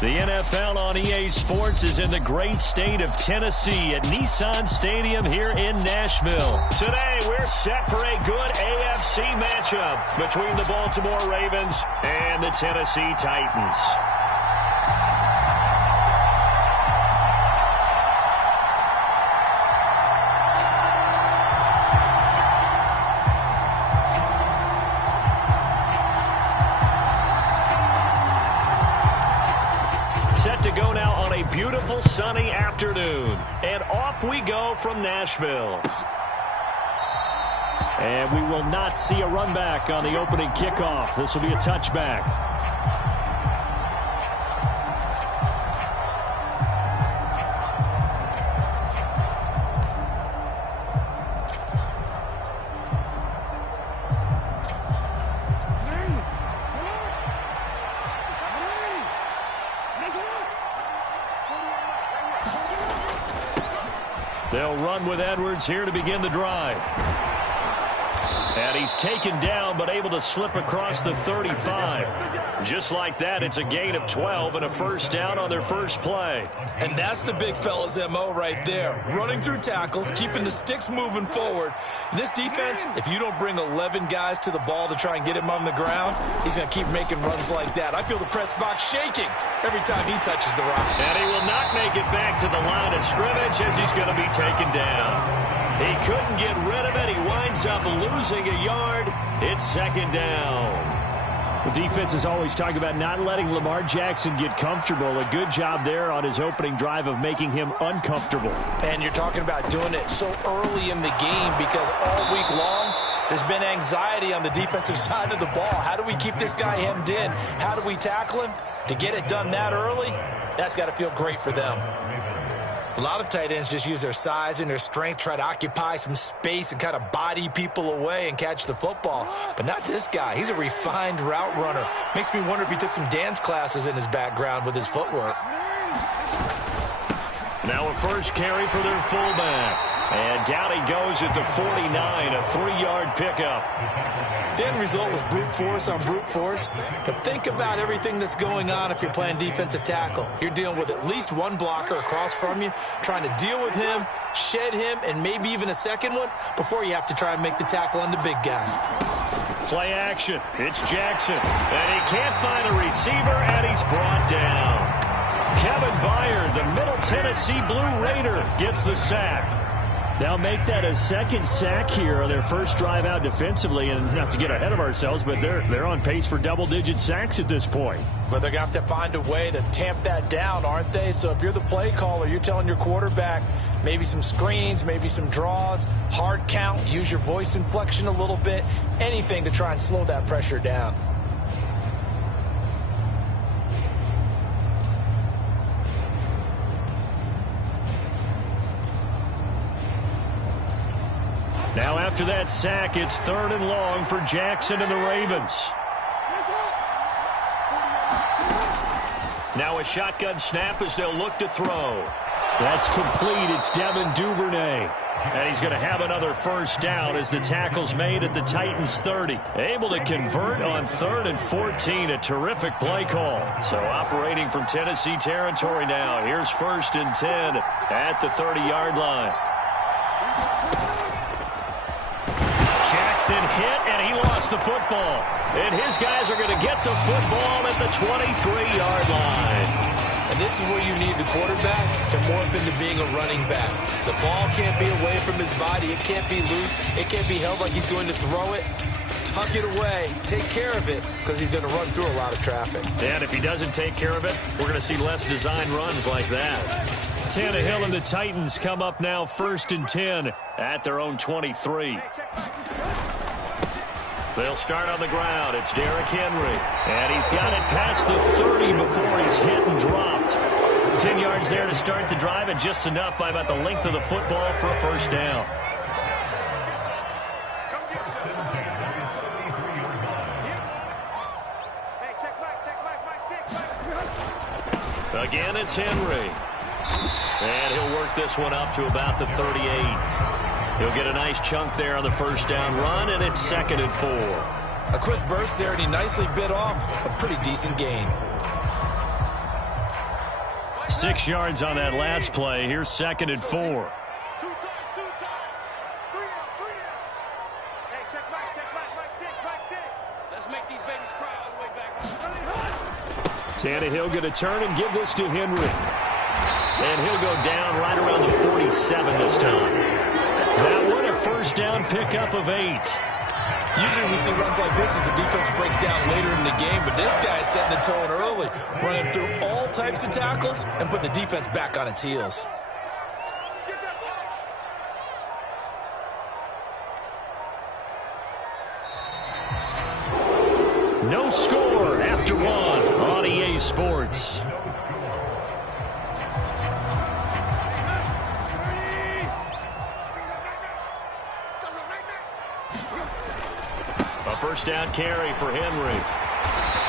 The NFL on EA Sports is in the great state of Tennessee at Nissan Stadium here in Nashville. Today, we're set for a good AFC matchup between the Baltimore Ravens and the Tennessee Titans. Set to go now on a beautiful sunny afternoon. And off we go from Nashville. And we will not see a run back on the opening kickoff. This will be a touchback. They'll run with Edwards here to begin the drive. And he's taken down, but able to slip across the 35. Just like that, it's a gain of 12 and a first down on their first play. And that's the big fella's MO right there. Running through tackles, keeping the sticks moving forward. This defense, if you don't bring 11 guys to the ball to try and get him on the ground, he's going to keep making runs like that. I feel the press box shaking every time he touches the rock. And he will not make it back to the line of scrimmage as he's going to be taken down. He couldn't get rid of it. He winds up losing a yard. It's second down. The defense is always talking about not letting Lamar Jackson get comfortable. A good job there on his opening drive of making him uncomfortable. And you're talking about doing it so early in the game because all week long there's been anxiety on the defensive side of the ball. How do we keep this guy hemmed in? How do we tackle him? To get it done that early, that's got to feel great for them. A lot of tight ends just use their size and their strength, try to occupy some space and kind of body people away and catch the football. But not this guy. He's a refined route runner. Makes me wonder if he took some dance classes in his background with his footwork. Now a first carry for their fullback. And down he goes at the 49, a 3-yard pickup. The end result was brute force on brute force. But think about everything that's going on if you're playing defensive tackle. You're dealing with at least one blocker across from you, trying to deal with him, shed him, and maybe even a second one before you have to try and make the tackle on the big guy. Play action. It's Jackson. And he can't find a receiver, and he's brought down. Kevin Byard, the Middle Tennessee Blue Raider, gets the sack. They'll make that a second sack here on their first drive out defensively, and not to get ahead of ourselves, but they're on pace for double-digit sacks at this point. But they're going to have to find a way to tamp that down, aren't they? So if you're the play caller, you're telling your quarterback maybe some screens, maybe some draws, hard count, use your voice inflection a little bit, anything to try and slow that pressure down. Now after that sack, it's 3rd and long for Jackson and the Ravens. Now a shotgun snap as they'll look to throw. That's complete. It's Devin Duvernay. And he's going to have another first down as the tackle's made at the Titans' 30. Able to convert on 3rd and 14. A terrific play call. So operating from Tennessee territory now. Here's 1st and 10 at the 30-yard line. Jackson hit, and he lost the football. And his guys are going to get the football at the 23-yard line. And this is where you need the quarterback to morph into being a running back. The ball can't be away from his body. It can't be loose. It can't be held like he's going to throw it. Tuck it away. Take care of it because he's going to run through a lot of traffic. And if he doesn't take care of it, we're going to see less design runs like that. Tannehill and the Titans come up now 1st and 10 at their own 23. They'll start on the ground. It's Derrick Henry. And he's got it past the 30 before he's hit and dropped. 10 yards there to start the drive, and just enough by about the length of the football for a first down. Again, it's Henry. And he'll work this one up to about the 38. He'll get a nice chunk there on the first down run, and it's 2nd and 4. A quick burst there, and he nicely bit off a pretty decent gain. 6 yards on that last play. Here's 2nd and 4. Two times. 3 out. Hey, check Mike 6. Let's make these babies cry all the way back. Tannehill going to turn and give this to Henry. And he'll go down right around the 47 this time. That one a first down pickup of 8. Usually we see runs like this as the defense breaks down later in the game, but this guy is setting the tone early, running through all types of tackles and put the defense back on its heels. No score after 1 on EA Sports. A first down carry for Henry.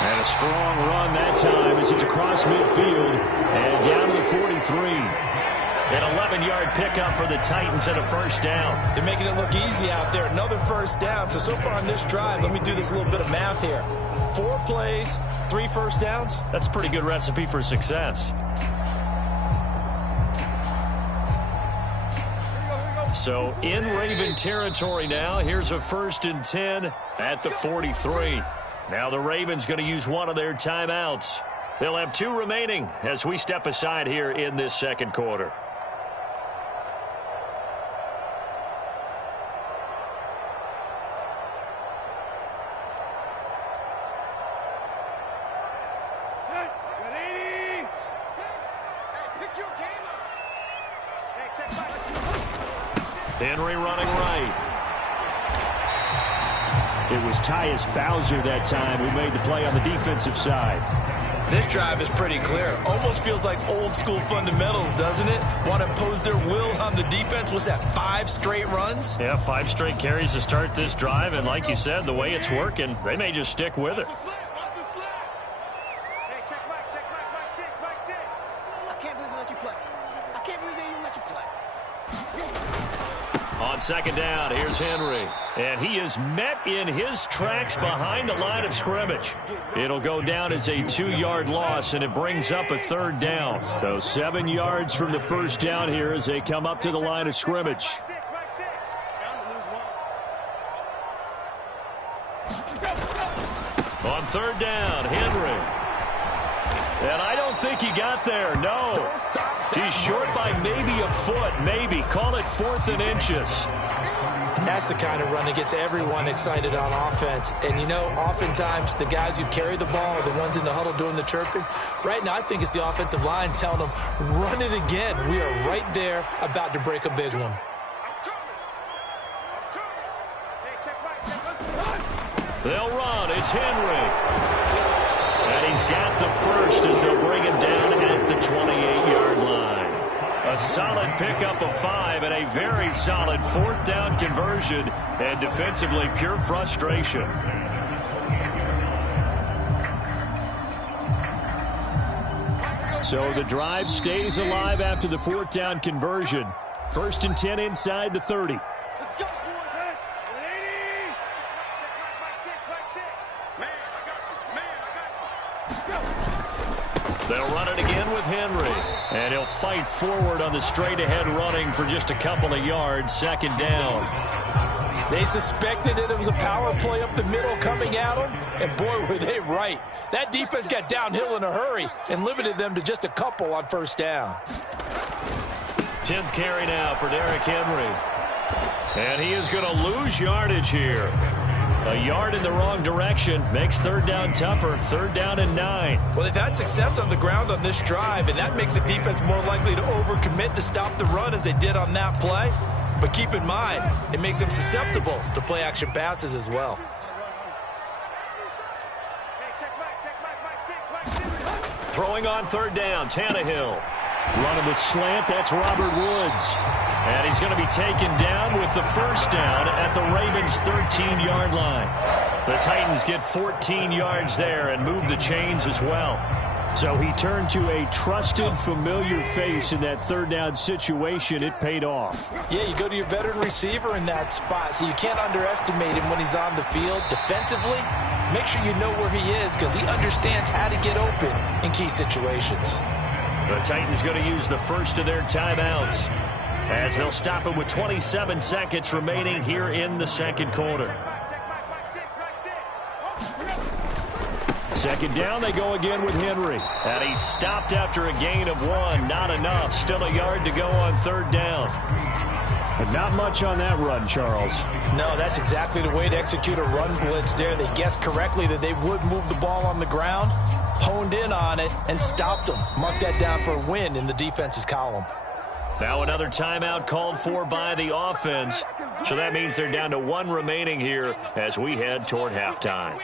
And a strong run that time as he's across midfield and down to the 43. An 11-yard pickup for the Titans and a first down. They're making it look easy out there. Another first down. So far on this drive, let me do this little bit of math here. 4 plays, 3 first downs. That's a pretty good recipe for success. So in Raven territory now. Here's a 1st and 10 at the 43. Now the Ravens going to use one of their timeouts. They'll have 2 remaining as we step aside here in this second quarter. Henry running right. It was Tyus Bowser that time who made the play on the defensive side. This drive is pretty clear. Almost feels like old school fundamentals, doesn't it? Want to impose their will on the defense. What's that, 5 straight runs? Yeah, 5 straight carries to start this drive. And like you said, the way it's working, they may just stick with it. Hey, check Mike 6. I can't believe they let you play. I can't believe they even let you play. On 2nd down, here's Henry. And he is met in his tracks behind the line of scrimmage. It'll go down as a 2-yard loss, and it brings up a 3rd down. So 7 yards from the first down here as they come up to the line of scrimmage. On 3rd down, Henry. And I don't think he got there, no. He's short by maybe a foot, maybe. Call it 4th and inches. That's the kind of run that gets everyone excited on offense. And, you know, oftentimes the guys who carry the ball are the ones in the huddle doing the chirping. Right now, I think it's the offensive line telling them, run it again. We are right there about to break a big one. They'll run. It's Henry. And he's got the first as they'll bring him down at the 28-yard line. A solid pickup of 5 and a very solid 4th down conversion, and defensively pure frustration. So the drive stays alive after the 4th down conversion. 1st and 10 inside the 30. They'll run it again with Henry. And he'll fight forward on the straight-ahead running for just a couple of yards. 2nd down. They suspected it was a power play up the middle coming at them. And, boy, were they right. That defense got downhill in a hurry and limited them to just a couple on 1st down. 10th carry now for Derrick Henry. And he is going to lose yardage here. A yard in the wrong direction makes 3rd down tougher. 3rd down and 9. Well, they've had success on the ground on this drive, and that makes the defense more likely to overcommit to stop the run as they did on that play. But keep in mind, it makes them susceptible to play-action passes as well. Throwing on 3rd down, Tannehill. Running the slant, that's Robert Woods. And he's going to be taken down with the first down at the Ravens' 13-yard line. The Titans get 14 yards there and move the chains as well. So he turned to a trusted, familiar face in that 3rd down situation. It paid off. Yeah, you go to your veteran receiver in that spot, so you can't underestimate him when he's on the field. Defensively, make sure you know where he is because he understands how to get open in key situations. The Titans going to use the first of their timeouts as they'll stop it with 27 seconds remaining here in the second quarter. Second down, they go again with Henry. And he's stopped after a gain of 1. Not enough. Still a yard to go on third down. But not much on that run, Charles. No, that's exactly the way to execute a run blitz there. They guessed correctly that they would move the ball on the ground, honed in on it, and stopped them. Mark that down for a win in the defense's column. Now another timeout called for by the offense. So that means they're down to 1 remaining here as we head toward halftime.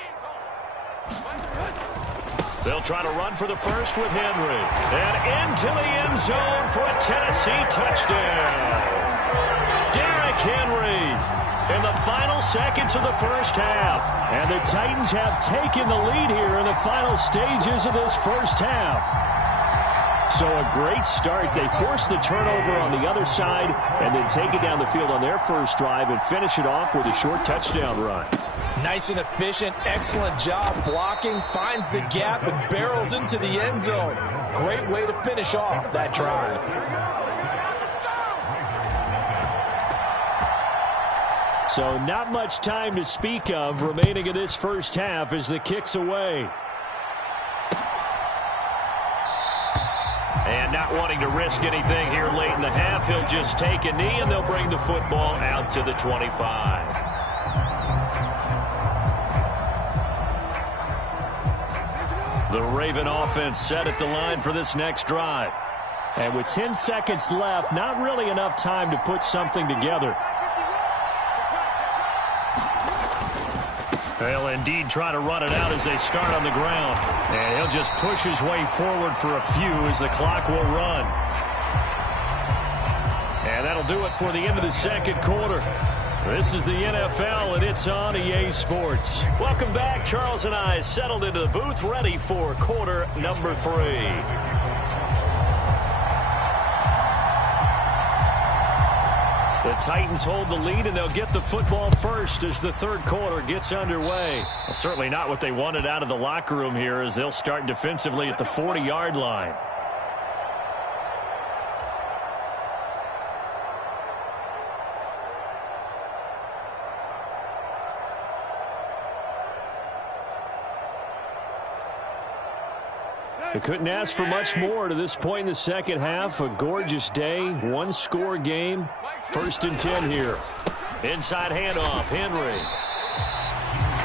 They'll try to run for the first with Henry. And into the end zone for a Tennessee touchdown. Derrick Henry in the final seconds of the first half. And the Titans have taken the lead here in the final stages of this first half. So a great start. They force the turnover on the other side and then take it down the field on their first drive and finish it off with a short touchdown run. Nice and efficient, excellent job blocking, finds the gap and barrels into the end zone. Great way to finish off that drive. So not much time to speak of remaining in this first half as the kick's away. And not wanting to risk anything here late in the half, he'll just take a knee and they'll bring the football out to the 25. The Raven offense set at the line for this next drive. And with 10 seconds left, not really enough time to put something together. They'll indeed try to run it out as they start on the ground. And he'll just push his way forward for a few as the clock will run. And that'll do it for the end of the second quarter. This is the NFL, and it's on EA Sports. Welcome back. Charles and I settled into the booth, ready for quarter number 3. The Titans hold the lead, and they'll get the football first as the third quarter gets underway. Well, certainly not what they wanted out of the locker room here as they'll start defensively at the 40-yard line. They couldn't ask for much more to this point in the second half. A gorgeous day, one-score game. 1st and 10 here. Inside handoff, Henry.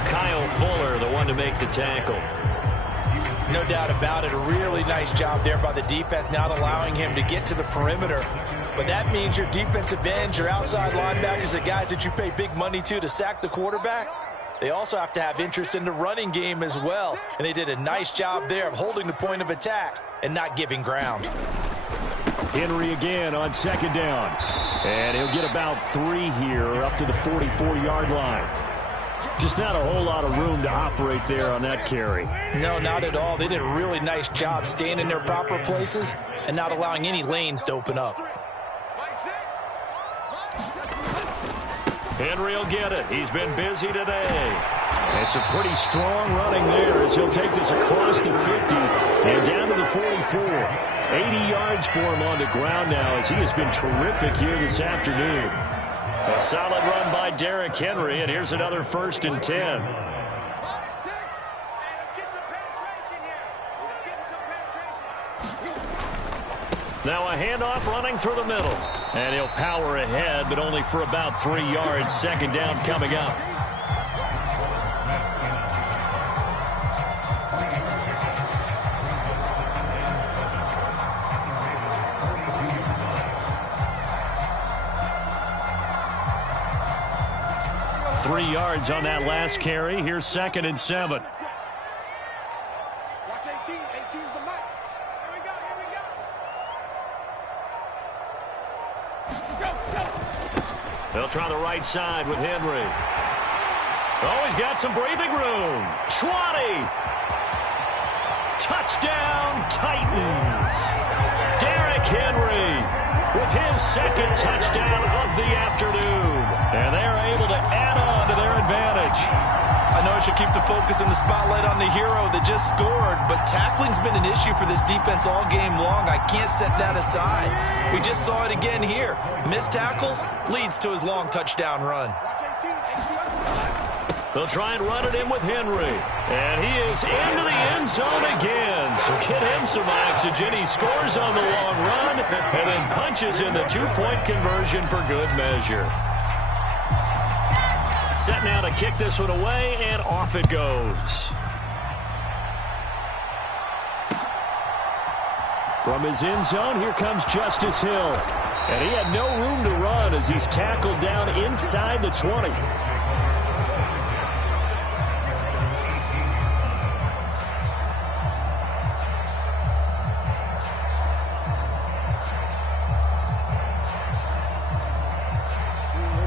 Kyle Fuller, the one to make the tackle. No doubt about it. A really nice job there by the defense, not allowing him to get to the perimeter. But that means your defensive ends, your outside linebackers, the guys that you pay big money to sack the quarterback, they also have to have interest in the running game as well. And they did a nice job there of holding the point of attack and not giving ground. Henry again on second down. And he'll get about 3 here up to the 44-yard line. Just not a whole lot of room to operate there on that carry. No, not at all. They did a really nice job staying in their proper places and not allowing any lanes to open up. Henry will get it. He's been busy today. And some pretty strong running there as he'll take this across the 50 and down to the 44. 80 yards for him on the ground now as he has been terrific here this afternoon. A solid run by Derrick Henry, and here's another 1st and 10. Now a handoff running through the middle. And he'll power ahead, but only for about 3 yards. Second down coming up. Three yards on that last carry. Here's 2nd and 7. Watch 18. 18's the mic. Here we go. Here we go. They'll try the right side with Henry. Oh, he's got some breathing room. 20. Touchdown, Titans. Derrick Henry with his 2nd touchdown of the afternoon. And they're able to add on to their advantage. I know pressure, keep the focus and the spotlight on the hero that just scored. But tackling's been an issue for this defense all game long. I can't set that aside. We just saw it again here. Missed tackles leads to his long touchdown run. They'll try and run it in with Henry. And he is into the end zone again. So get him some oxygen. He scores on the long run and then punches in the two-point conversion for good measure. Set now to kick this one away, and off it goes. From his end zone, here comes Justice Hill. And he had no room to run as he's tackled down inside the 20.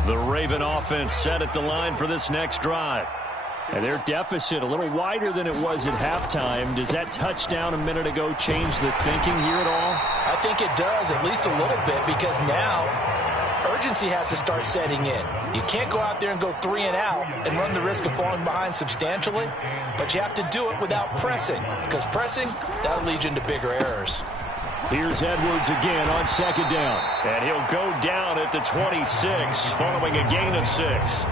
The Raven offense set at the line for this next drive. And their deficit a little wider than it was at halftime. Does that touchdown a minute ago change the thinking here at all? I think it does, at least a little bit, because now urgency has to start setting in. You can't go out there and go 3 and out and run the risk of falling behind substantially, but you have to do it without pressing, because pressing, that'll lead you into bigger errors. Here's Edwards again on second down. And he'll go down at the 26 following a gain of 6.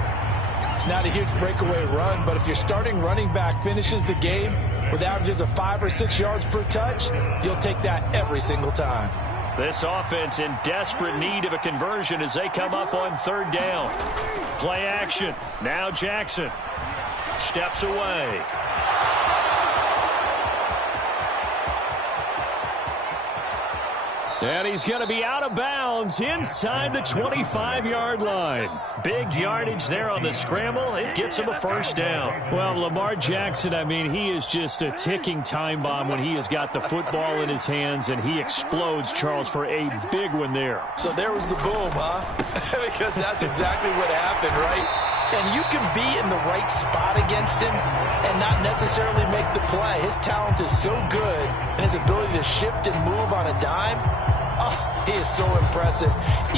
It's not a huge breakaway run, but if your starting running back finishes the game with averages of 5 or 6 yards per touch, you'll take that every single time. This offense in desperate need of a conversion as they come up on third down. Play action. Now Jackson steps away. And he's going to be out of bounds inside the 25-yard line. Big yardage there on the scramble. It gets him a first down. Well, Lamar Jackson, I mean, he is just a ticking time bomb when he has got the football in his hands, and he explodes, Charles, for a big one there. So there was the boom, huh? Because that's exactly what happened, right? And you can be in the right spot against him and not necessarily make the play. His talent is so good, and his ability to shift and move on a dime, oh, he is so impressive.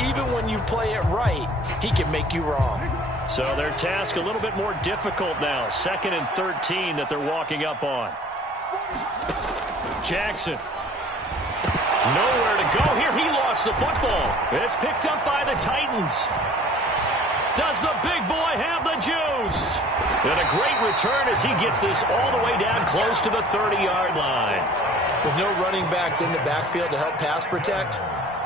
Even when you play it right, he can make you wrong. So their task a little bit more difficult now. 2nd and 13 that they're walking up on. Jackson. Nowhere to go here. He lost the football. It's picked up by the Titans. Does the big boy have the juice? And a great return as he gets this all the way down close to the 30-yard line. With no running backs in the backfield to help pass protect,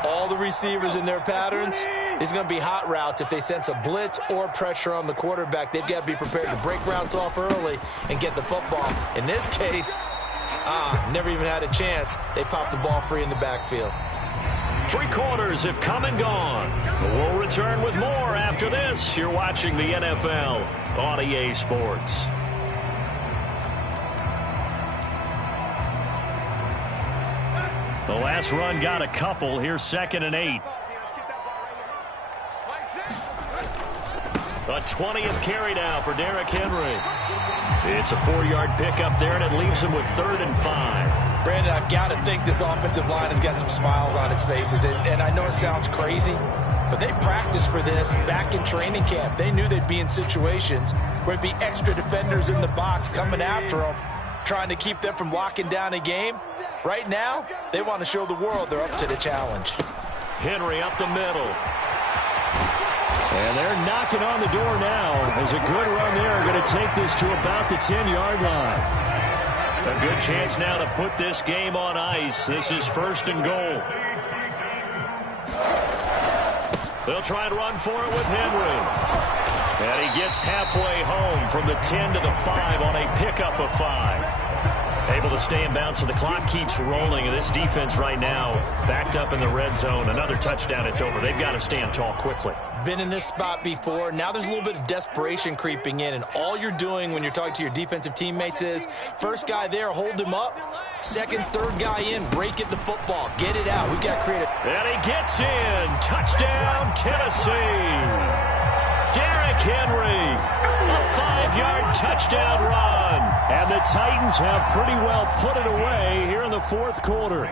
all the receivers in their patterns, it's going to be hot routes if they sense a blitz or pressure on the quarterback. They've got to be prepared to break routes off early and get the football. In this case, never even had a chance. They popped the ball free in the backfield. 3 quarters have come and gone. We'll return with more after this. You're watching the NFL on EA Sports. The last run got a couple. Here's 2nd and 8. A 20th carry now for Derrick Henry. It's a 4-yard pickup there, and it leaves him with 3rd and 5. Brandon, I've got to think this offensive line has got some smiles on its faces. And I know it sounds crazy, but they practiced for this back in training camp. They knew they'd be in situations where there'd be extra defenders in the box coming after them, trying to keep them from locking down a game. Right now, they want to show the world they're up to the challenge. Henry up the middle. And they're knocking on the door now. As a good run there, going to take this to about the 10-yard line. A good chance now to put this game on ice. This is 1st and goal. They'll try and run for it with Henry. And he gets halfway home from the 10 to the 5 on a pickup of 5. Able to stay in bounds, so the clock keeps rolling. And this defense right now backed up in the red zone. Another touchdown, it's over. They've got to stand tall quickly. Been in this spot before. Now there's a little bit of desperation creeping in, and all you're doing when you're talking to your defensive teammates is first guy there, hold him up. Second, third guy in, rake at the football. Get it out. We've got creative. And he gets in. Touchdown, Tennessee. Derrick Henry. A 5-yard touchdown run. And the Titans have pretty well put it away here in the 4th quarter.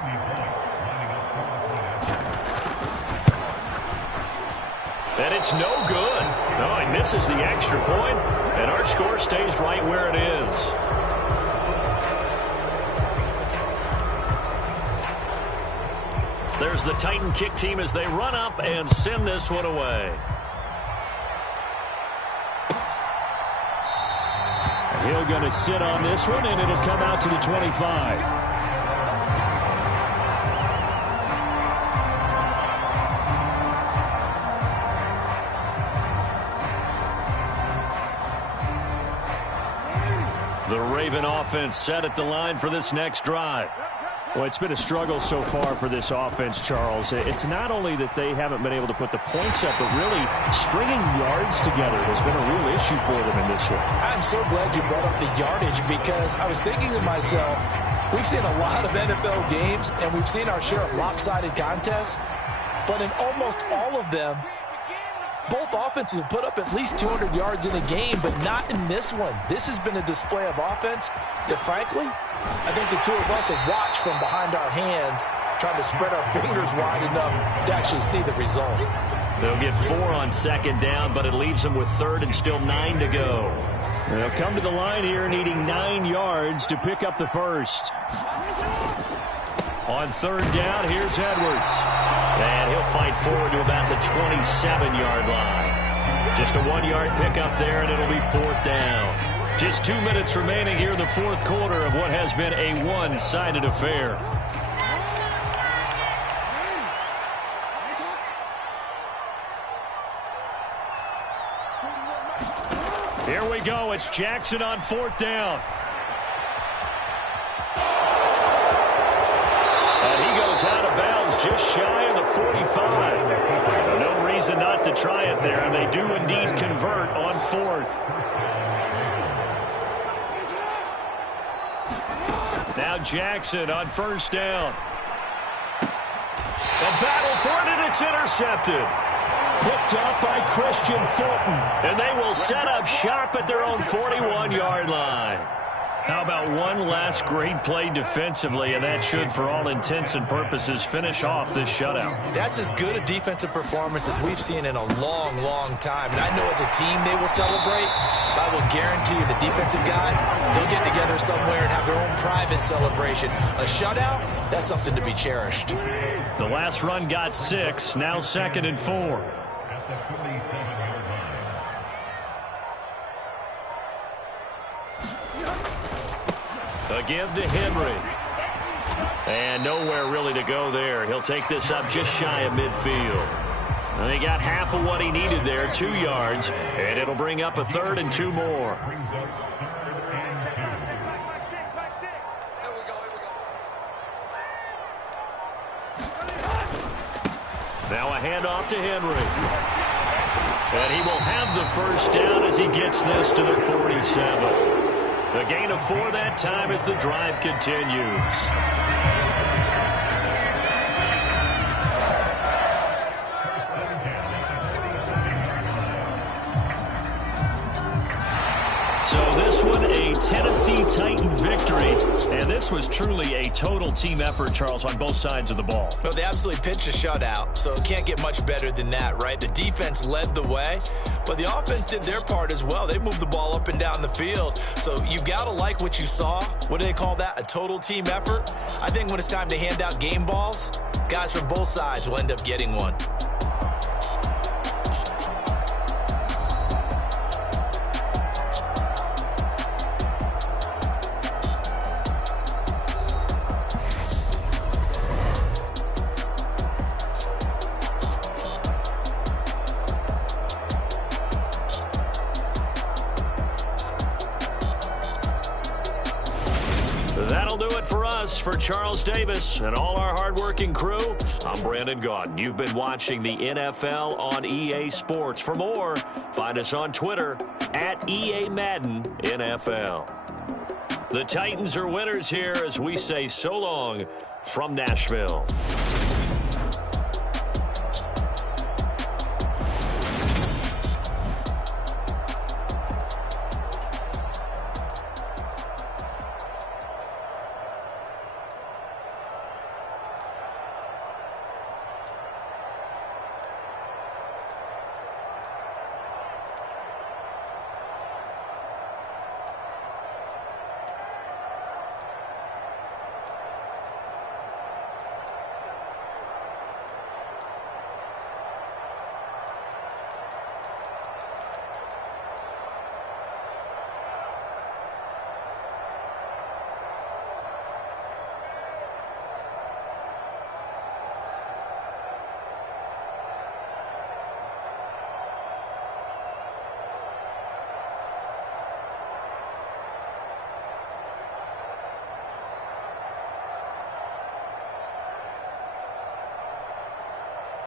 And it's no good. No, he misses the extra point, and our score stays right where it is. There's the Titan kick team as they run up and send this one away. He'll going to sit on this one, and it'll come out to the 25. The Raven offense set at the line for this next drive. Well, it's been a struggle so far for this offense, Charles. It's not only that they haven't been able to put the points up, but really stringing yards together has been a real issue for them in this one. I'm so glad you brought up the yardage because I was thinking to myself, we've seen a lot of NFL games and we've seen our share of lopsided contests, but in almost all of them, both offenses have put up at least 200 yards in a game, but not in this one. This has been a display of offense that, frankly, I think the two of us have watched from behind our hands, trying to spread our fingers wide enough to actually see the result. They'll get 4 on second down, but it leaves them with third and still 9 to go. They'll come to the line here needing 9 yards to pick up the first. On third down, here's Edwards. And he'll fight forward to about the 27-yard line. Just a 1-yard pickup there, and it'll be 4th down. Just 2 minutes remaining here in the fourth quarter of what has been a one-sided affair. Here we go. It's Jackson on 4th down. And he goes out of bounds just shy of the 45. No reason not to try it there, and they do indeed convert on 4th. Now Jackson on 1st down. The battle for it, and it's intercepted. Picked up by Christian Fulton. And they will set up shop at their own 41-yard line. How about one last great play defensively, and that should, for all intents and purposes, finish off this shutout. That's as good a defensive performance as we've seen in a long, long time. And I know as a team they will celebrate, but I will guarantee you the defensive guys, they'll get together somewhere and have their own private celebration. A shutout, that's something to be cherished. The last run got 6, now 2nd and 4. A give to Henry. And nowhere really to go there. He'll take this up just shy of midfield. And he got half of what he needed there, 2 yards. And it'll bring up a 3rd and 2 more. Now a handoff to Henry. And he will have the first down as he gets this to the 47. A gain of 4 that time as the drive continues. So this one, a Tennessee Titan victory. And this was truly a total team effort, Charles, on both sides of the ball. Well, they absolutely pitched a shutout, so it can't get much better than that, right? The defense led the way, but the offense did their part as well. They moved the ball up and down the field, so you've got to like what you saw. What do they call that? A total team effort? I think when it's time to hand out game balls, guys from both sides will end up getting one. That'll do it for us. For Charles Davis and all our hardworking crew, I'm Brandon Gaudin. You've been watching the NFL on EA Sports. For more, find us on Twitter at EA Madden NFL. The Titans are winners here as we say so long from Nashville.